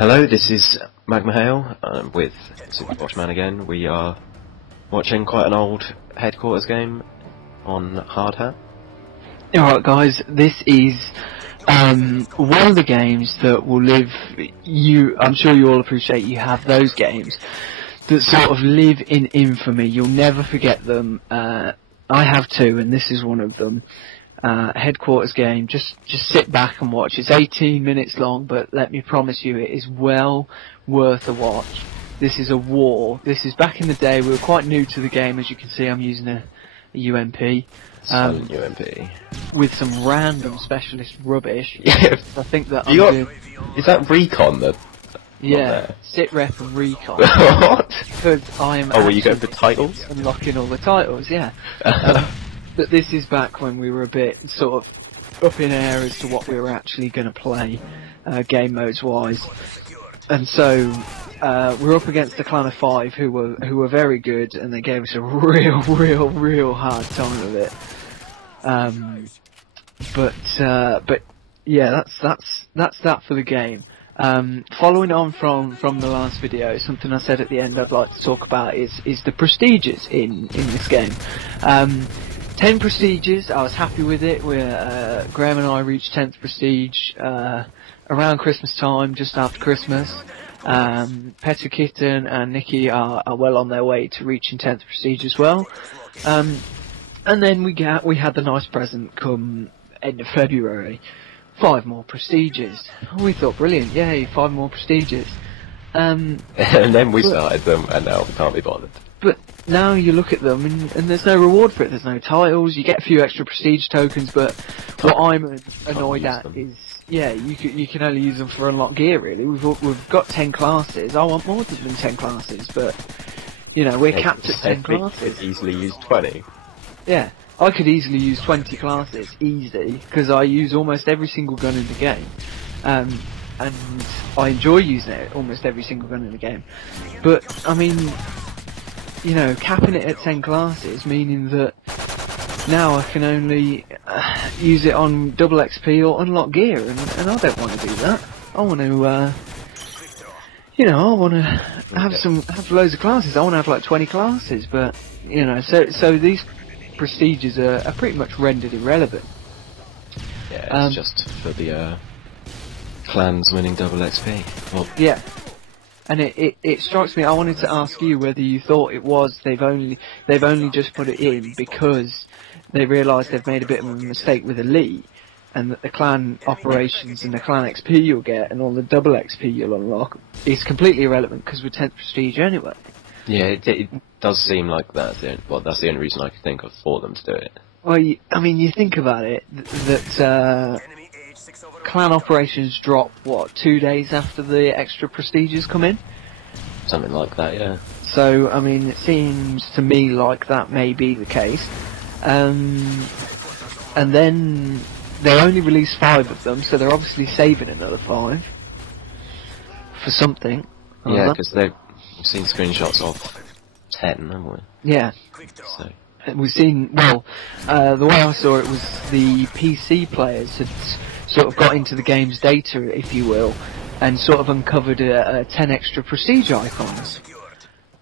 Hello, this is MagmaHail. I'm with Superboshman again. We are watching quite an old headquarters game on Hardhat. Alright guys, this is one of the games that will live, I'm sure you all appreciate you have those games that sort of live in infamy. You'll never forget them. I have two, and this is one of them. Headquarters game, just sit back and watch. It's 18 minutes long, but let me promise you it is well worth a watch. This is a war. This is back in the day. We were quite new to the game. As you can see, I'm using a UMP. UMP. With some random specialist rubbish. Yeah. I think that Is that recon that? Yeah, sit rep and recon. What? Because I am were you going for titles? Unlocking all the titles, yeah. But this is back when we were a bit sort of up in air as to what we were actually going to play, game modes wise. And so we're up against the clan of 5 who were very good, and they gave us a real hard time of it. But yeah, that's that for the game. Following on from the last video, something I said at the end I'd like to talk about is the prestiges in this game. 10 prestiges, I was happy with it. Graham and I reached 10th prestige around Christmas time, just after Christmas. Petter Kitten and Nikki are well on their way to reaching 10th prestige as well. And then we had the nice present come end of February. 5 more prestiges. We thought, brilliant, yay, 5 more prestiges. And then we started them, and now we can't be bothered. But now you look at them, and there's no reward for it. There's no titles. You get a few extra prestige tokens, but what I'm annoyed at is, yeah, you can only use them for unlock gear. Really, we've got 10 classes. I want more than 10 classes, but you know we're capped at 10 classes. You could easily use 20. Yeah, I could easily use 20 classes, easy, because I use almost every single gun in the game. And I enjoy using it, almost every single gun in the game. But, I mean, you know, capping it at 10 classes, meaning that now I can only use it on double XP or unlock gear, and I don't want to do that. I want to, you know, I want to have loads of classes. I want to have like 20 classes, but, you know, so these prestiges are pretty much rendered irrelevant. Yeah, it's just for the clans winning double XP. Well, yeah, and it strikes me. I wanted to ask you whether you thought it was they've only just put it in because they realised they've made a bit of a mistake with Elite, and that the clan operations and the clan XP you'll get and all the double XP you'll unlock is completely irrelevant because we're 10th prestige anyway. Yeah, it does seem like that's the only reason I could think of for them to do it. Well, I mean, you think about it, that clan operations drop, what, 2 days after the extra prestiges come in? Something like that, yeah. So, I mean, it seems to me like that may be the case. And then they only release 5 of them, so they're obviously saving another 5 for something. Yeah, because we've seen screenshots of 10, haven't we? Yeah. So. We've seen, well, the way I saw it was the PC players had sort of got into the game's data, if you will, and sort of uncovered 10 extra prestige icons.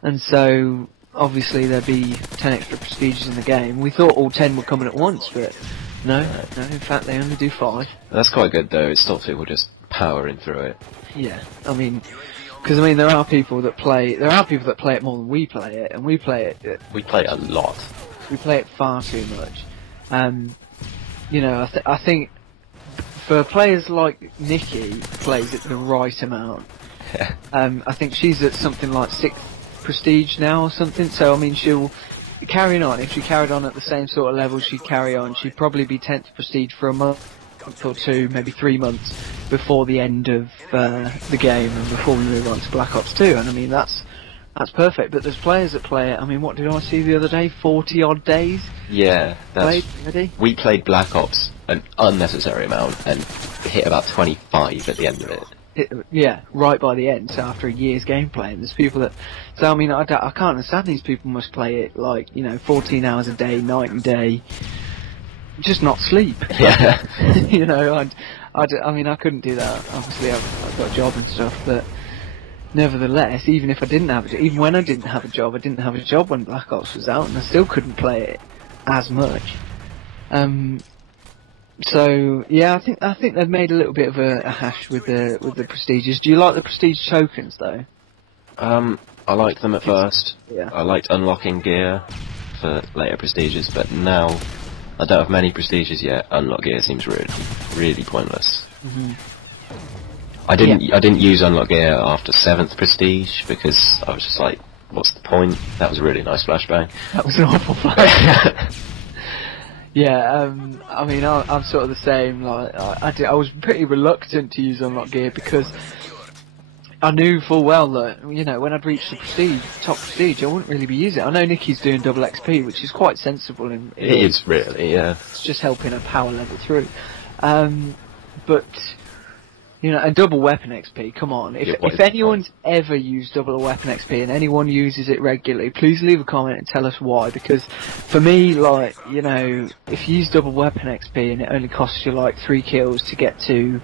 And so, obviously there'd be 10 extra prestiges in the game. We thought all 10 were coming at once, but no, in fact they only do 5. That's quite good though, it stops people just powering through it. Yeah, I mean, because I mean there are people that play it more than we play it, and we play it. We play it a lot. We play it far too much. You know, I think for players like Nikki, plays it the right amount. Yeah. I think she's at something like 6th prestige now or something. So I mean, she'll carry on. If she carried on at the same sort of level, she'd carry on. She'd probably be 10th prestige for a month or 2, maybe 3 months before the end of the game and before we move on to Black Ops 2. And I mean, that's perfect. But there's players that play it. I mean, what did I see the other day? 40 odd days. Yeah, we played Black Ops an unnecessary amount and hit about 25 at the end of it. Yeah, right by the end. So after a year's gameplay, and there's people that. So I mean, I can't understand these people must play it like 14 hours a day, night and day. Just not sleep. Yeah. You know, I mean, I couldn't do that. Obviously, I've got a job and stuff, but nevertheless, even if I didn't have a even when I didn't have a job, I didn't have a job when Black Ops was out, and I still couldn't play it as much. So yeah, I think they've made a little bit of a hash with the prestiges. Do you like the prestige tokens though? I liked them at first. Yeah. I liked unlocking gear for later prestiges, but now I don't have many prestiges yet. Unlock gear seems really pointless. I didn't use unlock gear after 7th prestige because I was just like, what's the point? That was a really nice flashbang. That was an awful flashbang. Yeah, I mean, I'm sort of the same. Like, I was pretty reluctant to use unlock gear because I knew full well that, you know, when I'd reached the top prestige, I wouldn't really be using it. I know Nikki's doing double XP, which is quite sensible. It is really, yeah. It's just helping her power level through. But, you know, and double weapon XP, come on. If anyone's ever used double weapon XP and anyone uses it regularly, please leave a comment and tell us why. Because for me, like, you know, if you use double weapon XP and it only costs you like 3 kills to get to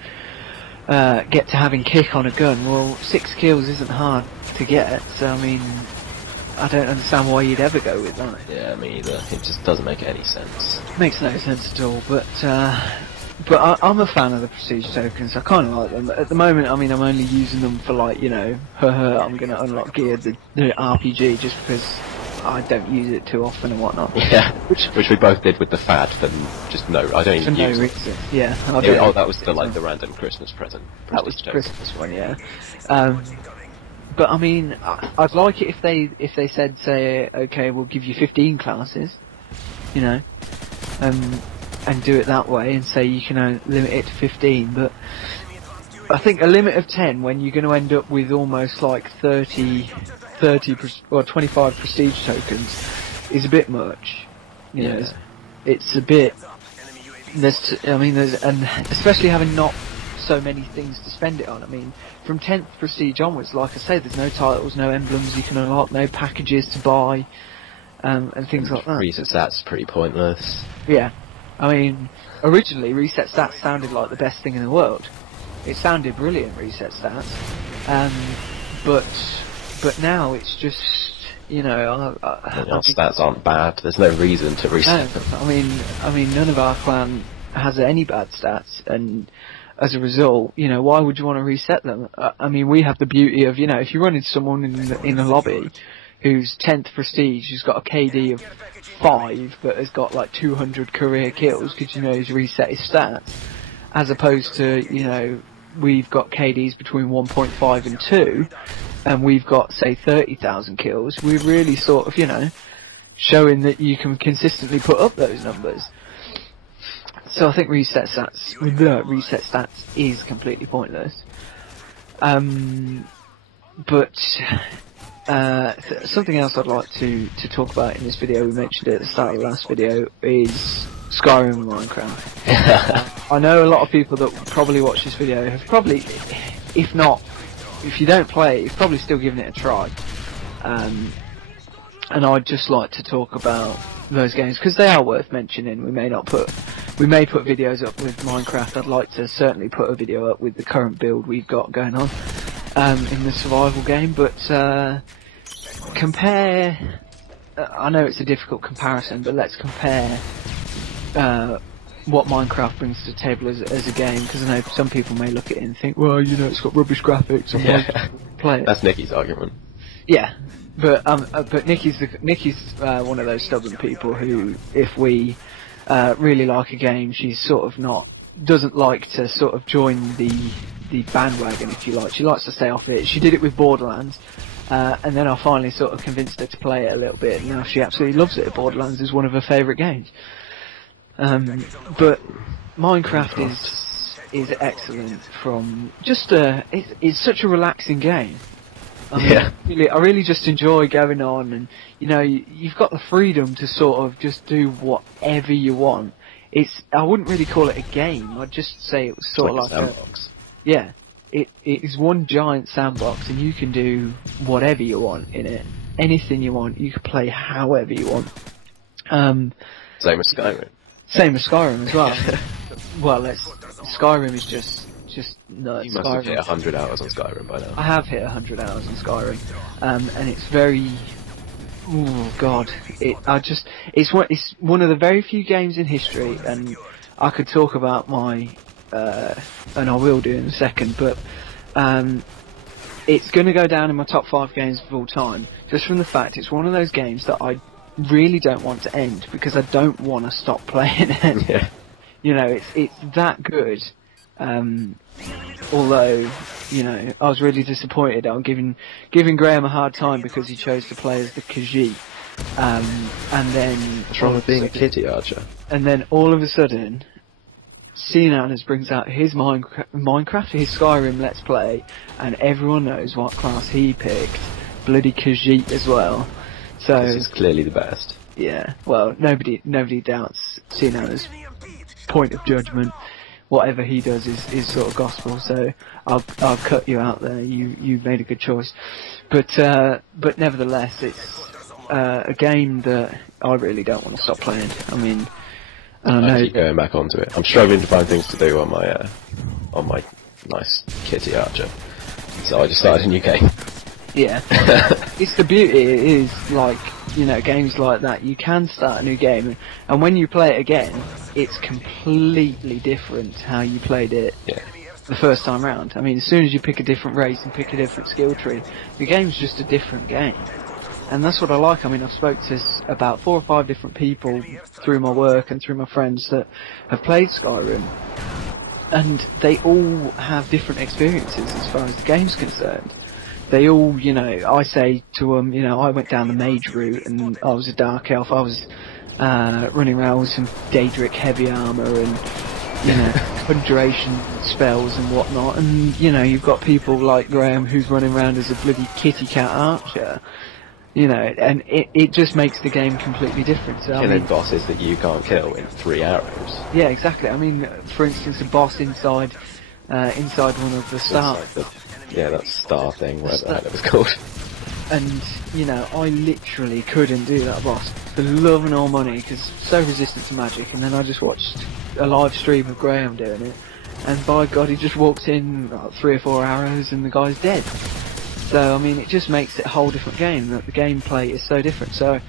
having kick on a gun, well, 6 kills isn't hard to get. So I mean, I don't understand why you'd ever go with that. Yeah, me either. It just doesn't make any sense. Makes no sense at all. But I'm a fan of the prestige tokens. I kind of like them. At the moment, I mean, I'm only using them for, like, you know, I'm going to unlock gear, the RPG, just because I don't use it too often and whatnot. Yeah, which we both did with the fad for just I don't even use it. Yeah. That was the random Christmas present. That was the Christmas one, yeah. But I mean, I'd like it if they said, say, okay, we'll give you 15 classes, you know, and do it that way and say you can limit it to 15. But I think a limit of 10, when you're going to end up with almost like 30 or 25 prestige tokens, is a bit much. You know, it's a bit. And especially having not so many things to spend it on. I mean, from 10th prestige onwards, like I say, there's no titles, no emblems you can unlock, no packages to buy, and things like that. Reset stats pretty pointless. Yeah. I mean, originally reset stats sounded like the best thing in the world. It sounded brilliant, reset stats. But now it's just, you know, our stats aren't bad. There's no reason to reset them. I mean, none of our clan has any bad stats, and as a result, you know, why would you want to reset them? I mean, we have the beauty of, you know, if you run into someone in a lobby who's 10th prestige, who's got a KD of 5 but has got like 200 career kills because, you know, he's reset his stats, as opposed to, you know, we've got KDs between 1.5 and 2 and we've got, say, 30,000 kills. We're really sort of, you know, showing that you can consistently put up those numbers. So I think reset stats is completely pointless. But something else I'd like to talk about in this video, we mentioned it at the start of the last video, is Skyrim and Minecraft. I know a lot of people that probably watch this video have probably, if you don't play it, you've probably still given it a try. And I'd just like to talk about those games because they are worth mentioning. We may put videos up with Minecraft. I'd like to certainly put a video up with the current build we've got going on in the survival game, but compare. I know it's a difficult comparison, but let's compare what Minecraft brings to the table as a game, because I know some people may look at it and think, well, you know, it's got rubbish graphics. Play it. That's Nicky's argument. Yeah, but Nicky's one of those stubborn people who, if we really like a game, she's sort of doesn't like to sort of join the bandwagon, if you like. She likes to stay off it. She did it with Borderlands, and then I finally sort of convinced her to play it a little bit, and now she absolutely loves it. Borderlands is one of her favourite games. But Minecraft is excellent from just it's such a relaxing game. I really just enjoy going on, and you know, you've got the freedom to sort of just do whatever you want. I wouldn't really call it a game. I'd just say it was sort of like a sandbox. Yeah, it is one giant sandbox, and you can do whatever you want in it. Anything you want, you can play however you want. Same as Skyrim. Same as Skyrim as well. Well, Skyrim is just nuts. You must have hit 100 hours on Skyrim by now. I have hit 100 hours on Skyrim, and it's very. Oh God! It's one of the very few games in history, and I could talk about my, and I will do in a second, but it's going to go down in my top 5 games of all time, just from the fact it's one of those games that I really don't want to end because I don't want to stop playing it. Yeah. You know, it's that good. Although, you know, I was really disappointed. I'm giving Graham a hard time because he chose to play as the Khajiit. And then... What's wrong with being a kitty archer? And then all of a sudden, CNANers brings out his Minecraft, his Skyrim Let's Play, and everyone knows what class he picked. Bloody Khajiit as well. So... This is clearly the best. Yeah, well, nobody doubts CNANers' point of judgment. Whatever he does is sort of gospel, so I'll cut you out there. You made a good choice, but nevertheless, it's a game that I really don't want to stop playing. I mean, and I know keep going back onto it. I'm struggling to find things to do on my nice kitty archer, so I just started a new game. Yeah, it's the beauty. It is like, you know, games like that. You can start a new game, and when you play it again, it's completely different how you played it the first time round. I mean, as soon as you pick a different race and pick a different skill tree, the game's just a different game. And that's what I like. I mean, I've spoke to about 4 or 5 different people through my work and through my friends that have played Skyrim, and they all have different experiences as far as the game's concerned. They all, you know, I say to them, you know, I went down the mage route and I was a dark elf. I was running around with some Daedric heavy armour and, you know, conjuration spells and whatnot. And, you know, you've got people like Graham who's running around as a bloody kitty cat archer. You know, and it just makes the game completely different. So, Killing bosses that you can't kill in 3 arrows. Yeah, exactly. I mean, for instance, a boss inside one of the stars. Yeah, that star thing, whatever the hell it was called. And, you know, I literally couldn't do that boss for love and all money, because so resistant to magic. And then I just watched a live stream of Graham doing it, and by God, he just walks in like 3 or 4 arrows and the guy's dead. So, I mean, it just makes it a whole different game. The gameplay is so different. So,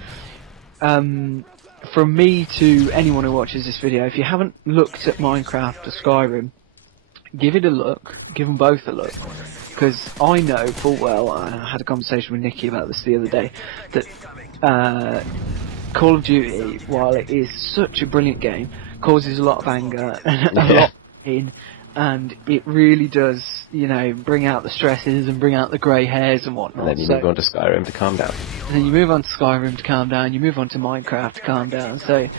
from me to anyone who watches this video, if you haven't looked at Minecraft or Skyrim, give it a look. Give them both a look. Because I know full well, I had a conversation with Nikki about this the other day, that Call of Duty, while it is such a brilliant game, causes a lot of anger and a lot of pain, and it really does, you know, bring out the stresses and bring out the grey hairs and whatnot. And then you move on to Skyrim to calm down. And then you move on to Skyrim to calm down, you move on to Minecraft to calm down, so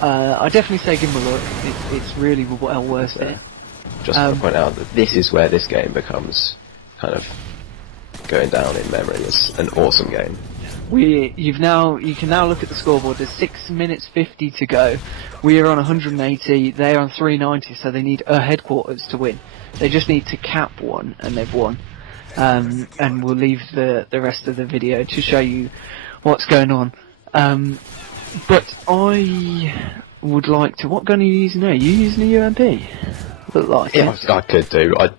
I definitely say give them a look. It's really well worth it. Just to point out that this is where this game becomes kind of going down in memory as an awesome game. You can now look at the scoreboard. There's 6 minutes 50 to go. We are on 180. They're on 390. So they need a headquarters to win. They just need to cap one, and they've won. And we'll leave the rest of the video to show you what's going on. But I would like to. What gun are you using now? Are you using a UMP? Look like it. I could do. I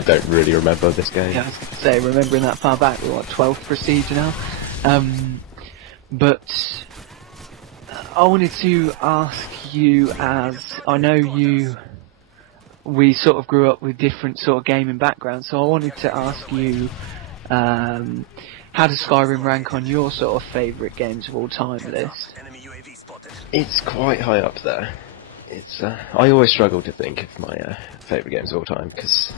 don't really remember this game. Yeah, I was going to say, remembering that far back, we're what, 12th prestige now? But I wanted to ask you, as I know we sort of grew up with different sort of gaming backgrounds, so I wanted to ask you, how does Skyrim rank on your sort of favourite games of all time list? It's quite high up there. It's I always struggle to think of my favourite games of all time, because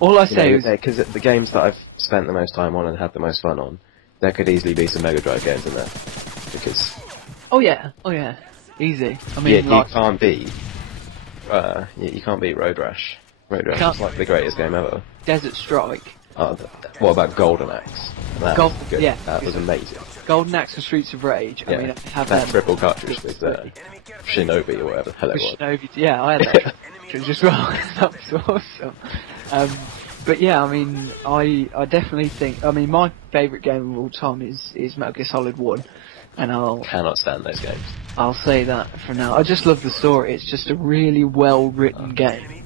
all I say is because the games that I've spent the most time on and had the most fun on, there could easily be some Mega Drive games in there, because oh yeah, easy. I mean, you can't beat you can't beat Road Rash. Road Rash is like the greatest game ever. Desert Strike. What about Golden Axe? That was amazing. Golden Axe and Streets of Rage. I mean, I have that triple cartridge with Shinobi or whatever the hell it was. Shinobi, yeah, I had that cartridge as well. That was awesome. But yeah, I mean, I definitely think. I mean, my favourite game of all time is Metal Gear Solid 1, and cannot stand those games. I'll say that for now. I just love the story. It's just a really well written game.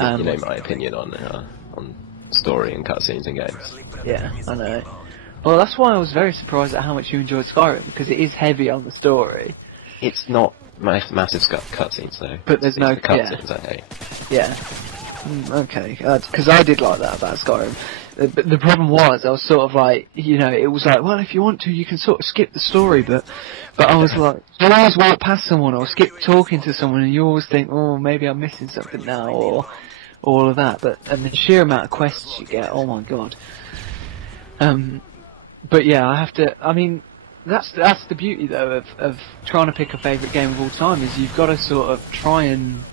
think you know my opinion on story and cutscenes in games. Yeah, I know. Well, that's why I was very surprised at how much you enjoyed Skyrim, because it is heavy on the story. It's not massive cutscenes though. But there's no cutscenes. I hate. Yeah. Okay, because I did like that about Skyrim. But the problem was, I was sort of like, you know, it was like, well, if you want to, you can sort of skip the story, but I was like, when I always walk past someone or skip talking to someone, and you always think, oh, maybe I'm missing something now, or all of that. And the sheer amount of quests you get, oh my god. But yeah, I mean, that's the beauty though of trying to pick a favourite game of all time, is you've got to sort of try and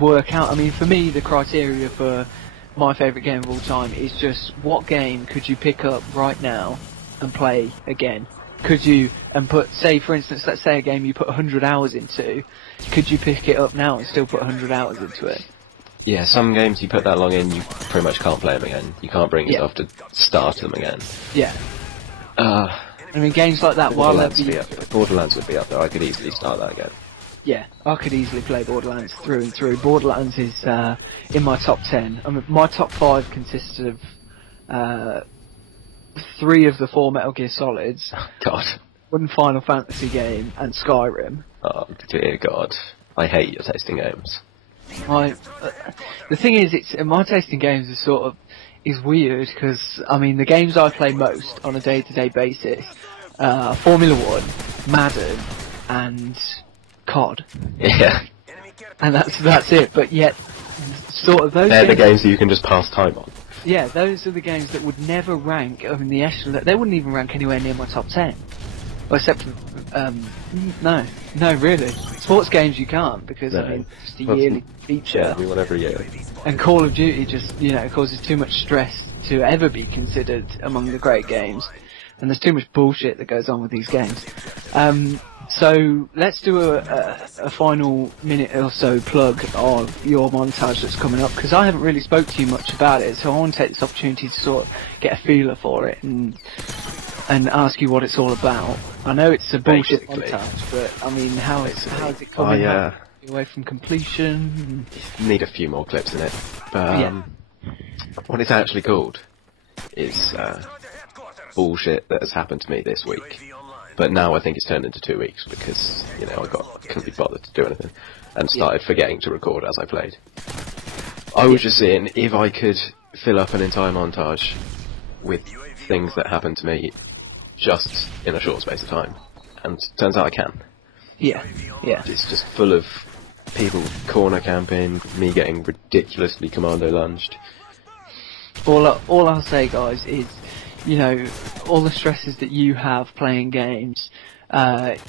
work out. I mean, for me, the criteria for my favourite game of all time is just what game could you pick up right now and play again? Could you, and put, say for instance, let's say a game you put 100 hours into, could you pick it up now and still put 100 hours into it? Yeah, some games you put that long in, you pretty much can't play them again. You can't bring yourself to start them again. Yeah. I mean, games like that, Borderlands would be up there. I could easily start that again. Yeah, I could easily play Borderlands through and through. Borderlands is in my top 10. I mean, my top 5 consists of 3 of the 4 Metal Gear Solids. God. 1 Final Fantasy game, and Skyrim. Oh dear God, I hate your taste in games. The thing is, my taste in games is weird, because I mean the games I play most on a day-to-day basis, Formula 1, Madden, and COD. Yeah. And that's it. But yet, sort of those. They're the games that you can just pass time on. Yeah, those are the games that would never rank. I mean, the echelon. They wouldn't even rank anywhere near my top 10. Well, except for, no, really. Sports games you can't, because I mean, it's a yearly feature. Yeah, we want every year. And Call of Duty just, you know, causes too much stress to ever be considered among the great games. And there's too much bullshit that goes on with these games. So let's do a final minute or so plug of your montage that's coming up, because I haven't really spoke to you much about it, so I want to take this opportunity to sort of get a feeler for it and ask you what it's all about. I know it's a bullshit montage, but I mean, how is it coming up? Away from completion? Need a few more clips in it, but what it's actually called is bullshit that has happened to me this week. But now I think it's turned into 2 weeks, because, you know, I couldn't be bothered to do anything, and started forgetting to record as I played. I was just seeing if I could fill up an entire montage with things that happened to me just in a short space of time, and turns out I can. Yeah. It's just full of people corner camping, me getting ridiculously commando lunged. All I'll say, guys, is, you know, all the stresses that you have playing games,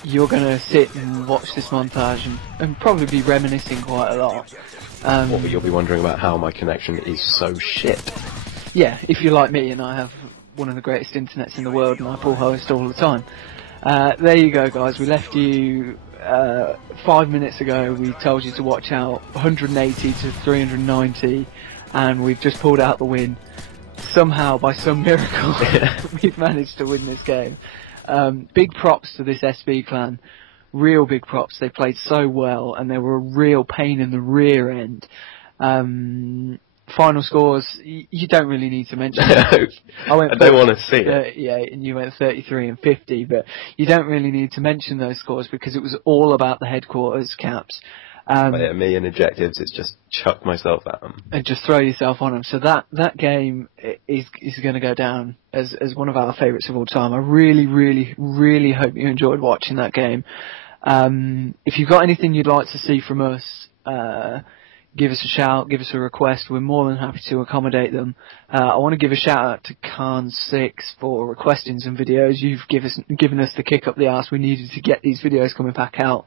you're gonna sit and watch this montage and probably be reminiscing quite a lot. You'll be wondering about how my connection is so shit. Yeah, if you're like me and I have one of the greatest internets in the world and I pull host all the time. There you go, guys. We left you 5 minutes ago. We told you to watch out 180 to 390, and we've just pulled out the win. Somehow, by some miracle, we've managed to win this game. Big props to this SB clan. Real big props. They played so well, and they were a real pain in the rear end. Final scores, you don't really need to mention. I don't want to see it. Yeah, and you went 33 and 50, but you don't really need to mention those scores, because it was all about the headquarters caps. Me and objectives, it's just chuck myself at them and just throw yourself on them. So that game is going to go down as one of our favourites of all time. I really hope you enjoyed watching that game. If you've got anything you'd like to see from us, give us a shout, give us a request. We're more than happy to accommodate them. I want to give a shout out to Khan6 for requesting some videos. You've given us the kick up the arse we needed to get these videos coming back out.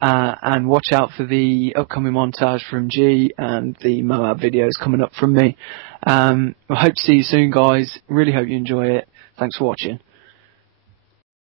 And watch out for the upcoming montage from G and the Moab videos coming up from me. I hope to see you soon, guys. Really hope you enjoy it. Thanks for watching.